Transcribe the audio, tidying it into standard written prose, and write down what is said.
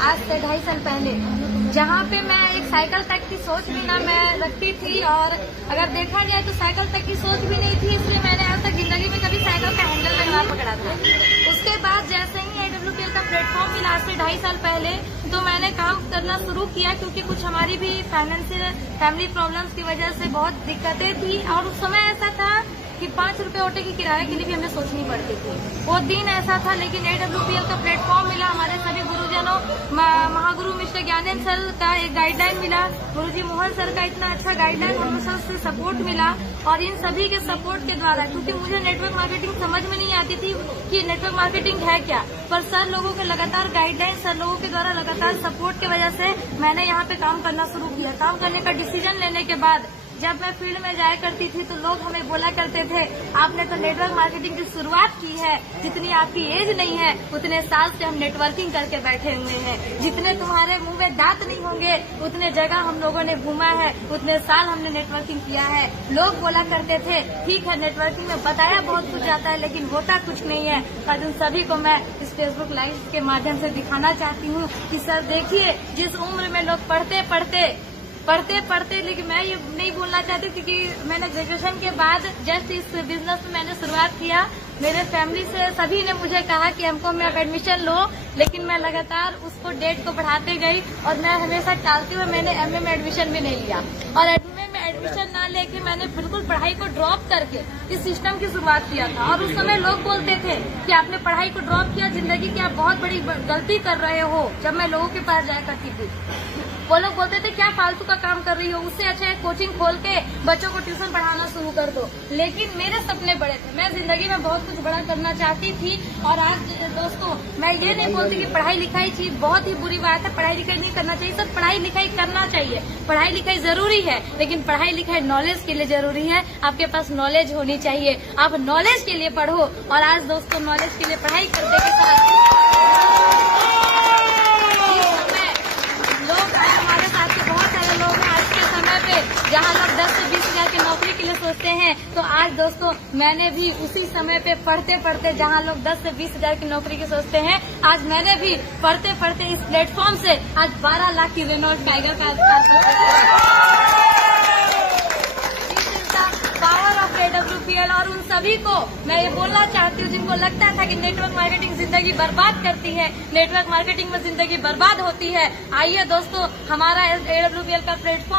आज से 2.5 साल पहले, जहाँ पे मैं एक साइकिल तक की सोच भी ना मैं रखती थी, और अगर देखा जाए तो साइकिल तक की सोच भी नहीं थी, इसलिए मैंने आज तक जिंदगी में कभी साइकिल का हैंडल लगना पकड़ा था। उसके बाद जैसे ही AWPL का प्लेटफॉर्म मिला आज से 2.5 साल पहले, तो मैंने काम करना शुरू किया, क्योंकि कुछ हमारी भी फाइनेंशियल फैमिली प्रॉब्लम्स की वजह से बहुत दिक्कतें थी, और उस समय ऐसा था कि 5 रुपए ऑटो की किराए के लिए भी हमें सोचनी पड़ती थी। वो दिन ऐसा था, लेकिन AWPL का प्लेटफॉर्म मिला, हमारे सभी गुरुजनों, महागुरु मिस्टर ज्ञानेंद्र सर का एक गाइडलाइन मिला, गुरुजी मोहन सर का इतना अच्छा गाइडलाइन और सर से सपोर्ट मिला, और इन सभी के सपोर्ट के द्वारा, क्योंकि मुझे नेटवर्क मार्केटिंग समझ में नहीं आती थी कि नेटवर्क मार्केटिंग है क्या, पर सर लोगों के लगातार गाइडलाइन, सर लोगों के द्वारा लगातार सपोर्ट की वजह से मैंने यहाँ पे काम करना शुरू किया। काम करने का डिसीजन लेने के बाद जब मैं फील्ड में जाया करती थी तो लोग हमें बोला करते थे, आपने तो नेटवर्क मार्केटिंग की शुरुआत की है, जितनी आपकी एज नहीं है उतने साल से हम नेटवर्किंग करके बैठे हुए हैं, जितने तुम्हारे मुंह में दांत नहीं होंगे उतने जगह हम लोगों ने घूमा है, उतने साल हमने नेटवर्किंग किया है। लोग बोला करते थे, ठीक है नेटवर्किंग में बताया बहुत कुछ आता है लेकिन होता कुछ नहीं है, और उन सभी को मैं इस फेसबुक लाइव के माध्यम से दिखाना चाहती हूँ कि सर देखिए, जिस उम्र में लोग पढ़ते पढ़ते, लेकिन मैं ये नहीं बोलना चाहती क्योंकि मैंने ग्रेजुएशन के बाद जस्ट इस बिजनेस में मैंने शुरुआत किया। मेरे फैमिली से सभी ने मुझे कहा कि हमको में एडमिशन लो, लेकिन मैं लगातार उसको डेट को बढ़ाते गई, और मैं हमेशा टालते हुए मैंने MA में एडमिशन भी नहीं लिया, और MA में एडमिशन ना लेके मैंने बिल्कुल पढ़ाई को ड्रॉप करके इस सिस्टम की शुरुआत किया था। और उस समय लोग बोलते थे कि आपने पढ़ाई को ड्रॉप किया, जिंदगी की आप बहुत बड़ी गलती कर रहे हो। जब मैं लोगों के पास जाया करती थी, वो लोग बोलते थे क्या फालतू का काम कर रही हो, उससे अच्छा है कोचिंग खोल के बच्चों को ट्यूशन पढ़ाना शुरू कर दो। लेकिन मेरे सपने बड़े थे, मैं जिंदगी में बहुत कुछ बड़ा करना चाहती थी। और आज दोस्तों, मैं ये नहीं बोलती कि पढ़ाई लिखाई चीज बहुत ही बुरी बात है, पढ़ाई लिखाई नहीं करना चाहिए। सब पढ़ाई लिखाई करना चाहिए, पढ़ाई लिखाई जरूरी है, लेकिन पढ़ाई लिखाई नॉलेज के लिए जरूरी है। आपके पास नॉलेज होनी चाहिए, आप नॉलेज के लिए पढ़ो। और आज दोस्तों, नॉलेज के लिए पढ़ाई करने के साथ जहाँ लोग 10 से 20 हजार की नौकरी के लिए सोचते हैं, तो आज दोस्तों मैंने भी उसी समय पे पढ़ते पढ़ते, जहाँ लोग 10 से 20 हजार की नौकरी की सोचते हैं, आज मैंने भी पढ़ते पढ़ते इस प्लेटफॉर्म से आज 12 लाख की रेनॉल्ट टाइगर का पावर ऑफ AWPL। और उन सभी को मैं ये बोलना चाहती हूँ जिनको लगता था कि नेटवर्क मार्केटिंग जिंदगी बर्बाद करती है, नेटवर्क मार्केटिंग में जिंदगी बर्बाद होती है, आइए दोस्तों, हमारा AWPL का प्लेटफॉर्म